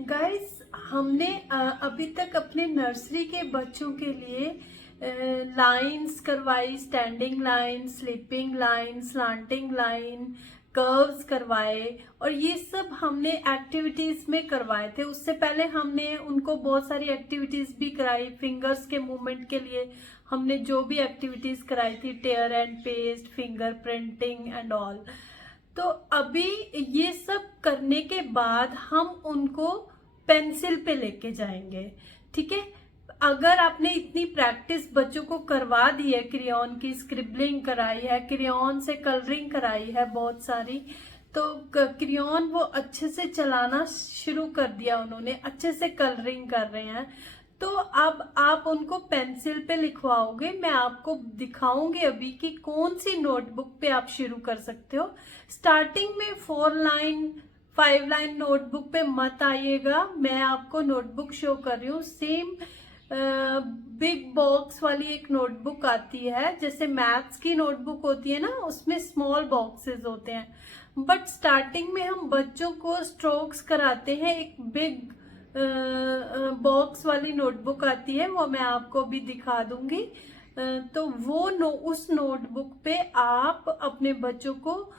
Guys हमने अभी तक अपने नर्सरी के बच्चों के लिए लाइंस करवाई, standing line, sleeping line, slanting line, curves करवाए और ये सब हमने एक्टिविटीज में करवाए थे। उससे पहले हमने उनको बहुत सारी एक्टिविटीज भी कराई। फिंगर्स के मूवमेंट के लिए हमने जो भी एक्टिविटीज कराई थी, tear and paste, finger printing and all. तो अभी ये सब करने के बाद हम उनको पेंसिल पे लेके जाएंगे, ठीक है। अगर आपने इतनी प्रैक्टिस बच्चों को करवा दी है, क्रेयॉन की स्क्रिबलिंग कराई है, क्रेयॉन से कलरिंग कराई है बहुत सारी, तो क्रेयॉन वो अच्छे से चलाना शुरू कर दिया, उन्होंने अच्छे से कलरिंग कर रहे हैं, तो अब आप उनको पेंसिल पे लिखवाओगे। मैं आपको दिखाऊंगी अभी कि कौन सी नोटबुक पे आप शुरू कर सकते हो। स्टार्टिंग में 4 लाइन 5 लाइन नोटबुक पे मत आइएगा। मैं आपको नोटबुक शो कर रही हूँ। सेम बिग बॉक्स वाली एक नोटबुक आती है, जैसे मैथ्स की नोटबुक होती है ना, उसमें स्मॉल बॉक्सेस होते हैं। बट स्टार्टिंग में हम बच्चों को स्ट्रोक्स कराते हैं। एक बिग बॉक्स वाली नोटबुक आती है, वो मैं आपको भी दिखा दूंगी। तो वो उस नोटबुक पे आप अपने बच्चों को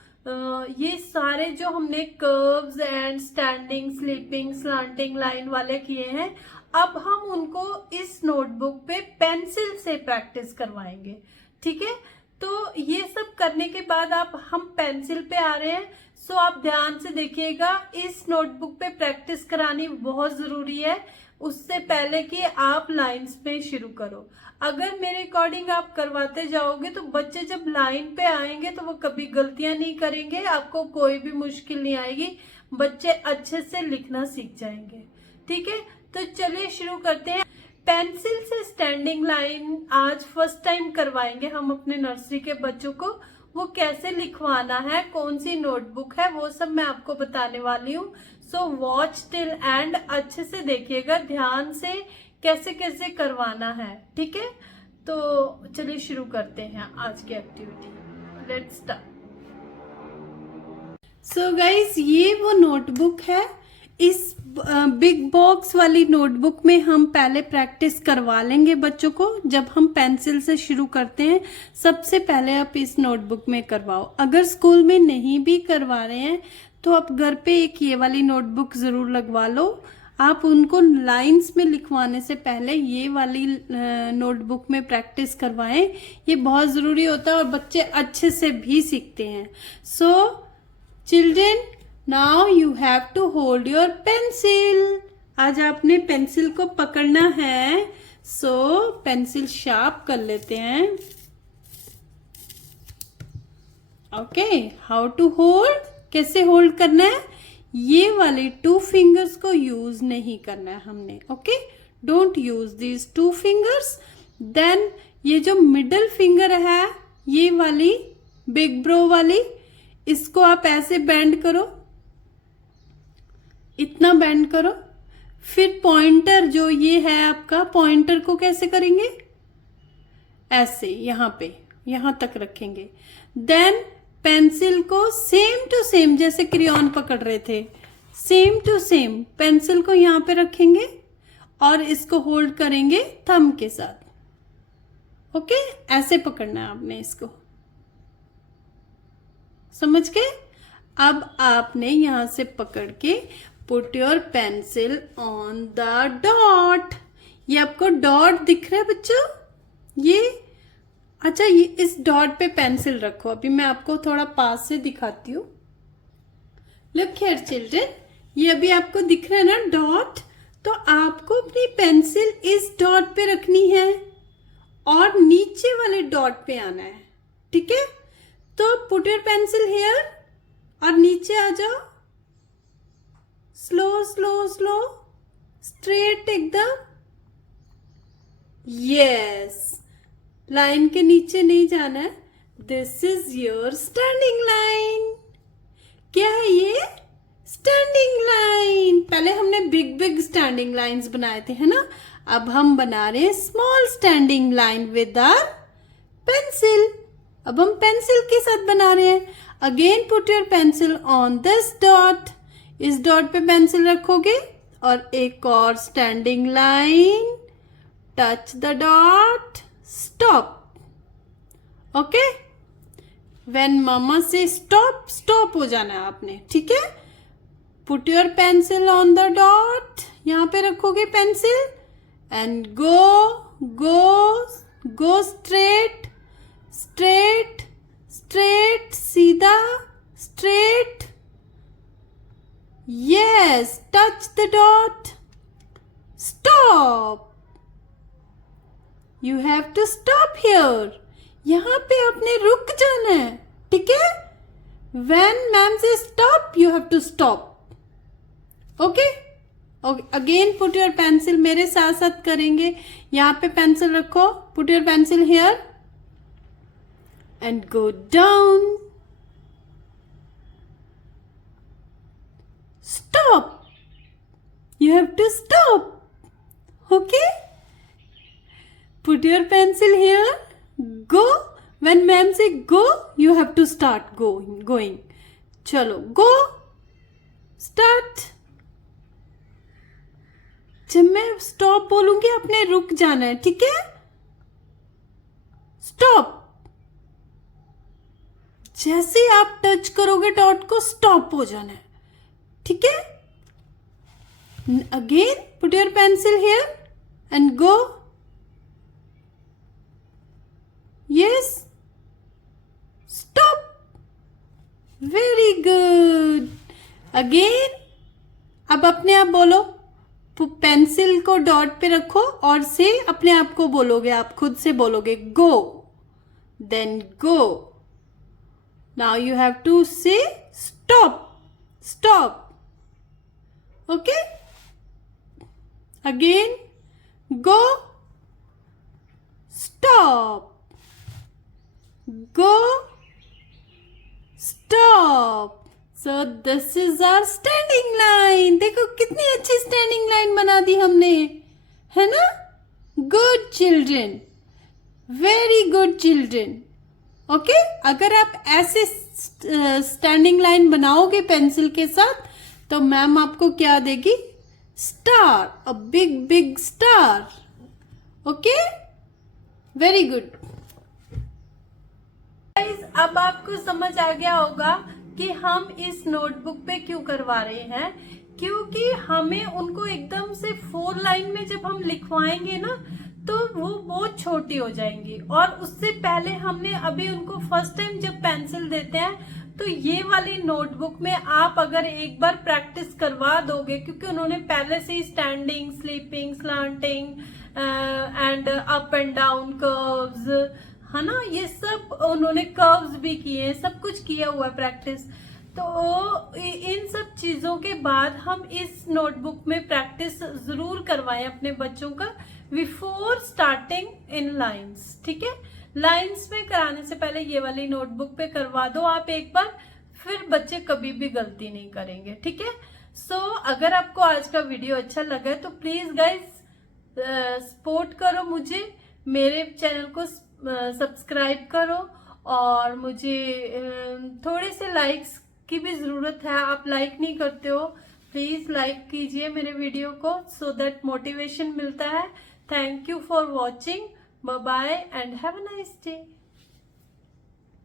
ये सारे जो हमने curves and standing, sleeping, slanting line वाले किए हैं, अब हम उनको इस नोटबुक पे पेंसिल से प्रैक्टिस करवाएंगे, ठीक है। तो ये सब करने के बाद हम पेंसिल पे आ रहे हैं। सो आप ध्यान से देखिएगा, इस नोटबुक पे प्रैक्टिस करानी बहुत जरूरी है, उससे पहले कि आप लाइंस पे शुरू करो। अगर मेरे अकॉर्डिंग आप करवाते जाओगे तो बच्चे जब लाइन पे आएंगे तो वो कभी गलतियां नहीं करेंगे, आपको कोई भी मुश्किल नहीं आएगी, बच्चे अच्छे से लिखना सीख जाएंगे, ठीक है। तो चलिए शुरू करते हैं। पेंसिल से स्टैंडिंग लाइन आज फर्स्ट टाइम करवाएंगे हम अपने नर्सरी के बच्चों को। वो कैसे लिखवाना है, कौन सी नोटबुक है, वो सब मैं आपको बताने वाली हूँ। सो वॉच टिल एंड, अच्छे से देखिएगा ध्यान से कैसे कैसे करवाना है, ठीक है। तो चलिए शुरू करते हैं आज की activity. Let's start. So guys, ये वो नोटबुक है। इस बिग बॉक्स वाली नोटबुक में हम पहले प्रैक्टिस करवा लेंगे बच्चों को। जब हम पेंसिल से शुरू करते हैं, सबसे पहले आप इस नोटबुक में करवाओ। अगर स्कूल में नहीं भी करवा रहे हैं तो आप घर पे एक ये वाली नोटबुक जरूर लगवा लो। आप उनको लाइंस में लिखवाने से पहले ये वाली नोटबुक में प्रैक्टिस करवाएं, ये बहुत जरूरी होता है और बच्चे अच्छे से भी सीखते हैं। So children, now you have to hold your pencil. आज आपने पेंसिल को पकड़ना है। सो पेंसिल शार्प कर लेते हैं। ओके, हाउ टू होल्ड, कैसे होल्ड करना है, ये वाली 2 फिंगर्स को यूज नहीं करना है हमने। Okay, don't use these 2 fingers. Then ये जो मिडल फिंगर है, ये वाली बिग ब्रो वाली, इसको आप ऐसे बेंड करो, इतना बेंड करो। फिर पॉइंटर जो ये है आपका, पॉइंटर को कैसे करेंगे, ऐसे यहां पे, यहां तक रखेंगे। देन पेंसिल को सेम टू सेम, जैसे क्रेयॉन पकड़ रहे थे, सेम टू सेम पेंसिल को यहां पे रखेंगे और इसको होल्ड करेंगे थंब के साथ। ओके, ऐसे पकड़ना है आपने इसको, समझ के। अब आपने यहां से पकड़ के put your pencil on the dot. ये आपको डॉट दिख रहा है बच्चों, ये अच्छा, ये इस डॉट पे पेंसिल रखो। अभी मैं आपको थोड़ा पास से दिखाती हूँ। लुक हियर चिल्ड्रन, ये अभी आपको दिख रहा है ना डॉट, तो आपको अपनी पेंसिल इस डॉट पे रखनी है और नीचे वाले डॉट पे आना है, ठीक है। तो पुट योर पेंसिल हियर और नीचे आ जाओ। स्लो स्लो स्लो, स्ट्रेट एकदम। यस, लाइन के नीचे नहीं जाना है। This is your standing line. क्या है ये, स्टैंडिंग लाइन। पहले हमने बिग बिग स्टैंडिंग लाइंस बनाए थे, है ना। अब हम बना रहे हैं small standing line with our pencil. अब हम पेंसिल के साथ बना रहे हैं। Again put your pencil on this dot. इस डॉट पे पेंसिल रखोगे और एक और standing line, touch the dot, stop. Okay, when mama से स्टॉप, स्टॉप हो जाना है आपने. ठीक है, put your pencil on the dot, यहां पे रखोगे pencil, and go straight, straight, straight, सीधा, straight. Yes, touch the dot, stop. You have to stop here, यहां पे आपने रुक जाना है. ठीक है, when ma'am say stop you have to stop. Okay, again put your pencil, मेरे साथ साथ करेंगे. यहां पे पेंसिल रखो, put your pencil here and go down. Stop, you have to stop. Okay, put your pencil here, go, when ma'am say go you have to start going. चलो go, start. जब मैं stop बोलूंगी आपने रुक जाना है. ठीक है, stop. जैसे ही आप टच करोगे डॉट को स्टॉप हो जाना है. ठीक है, again put your pencil here and go. Yes, stop. Very good. Again, अब अपने आप बोलो, पेंसिल को डॉट पे रखो और से अपने आप को बोलोगे, आप खुद से बोलोगे go, then go. Now you have to say stop, stop. Okay? Again, go, stop. Go, stop. So this is our standing line. देखो कितनी अच्छी स्टैंडिंग लाइन बना दी हमने, है ना? Good children, very good children. Okay, अगर आप ऐसे स्टैंडिंग लाइन बनाओगे पेंसिल के साथ तो मैम आपको क्या देगी? Star, a big big star. Okay, very good. अब आपको समझ आ गया होगा कि हम इस नोटबुक पे क्यों करवा रहे हैं, क्योंकि हमें उनको एकदम से 4 लाइन में जब हम लिखवाएंगे ना तो वो बहुत छोटी हो जाएंगी. और उससे पहले हमने अभी उनको फर्स्ट टाइम जब पेंसिल देते हैं तो ये वाली नोटबुक में आप अगर एक बार प्रैक्टिस करवा दोगे, क्योंकि उन्होंने पहले से ही standing, sleeping, slanting and up and down curves, है ना, ये सब उन्होंने कर्व्स भी किए हैं, सब कुछ किया हुआ है प्रैक्टिस. तो इन सब चीजों के बाद हम इस नोटबुक में प्रैक्टिस जरूर करवाएं अपने बच्चों का बिफोर स्टार्टिंग इन लाइंस. ठीक है, लाइंस में कराने से पहले ये वाली नोटबुक पे करवा दो आप एक बार, फिर बच्चे कभी भी गलती नहीं करेंगे. ठीक है, सो अगर आपको आज का वीडियो अच्छा लगा है तो प्लीज गाइज सपोर्ट करो मुझे, मेरे चैनल को सब्सक्राइब करो और मुझे थोड़े से लाइक्स की भी जरूरत है. आप लाइक नहीं करते हो, प्लीज लाइक कीजिए मेरे वीडियो को, सो दैट मोटिवेशन मिलता है. Thank you for watching. Bye bye and have a nice day.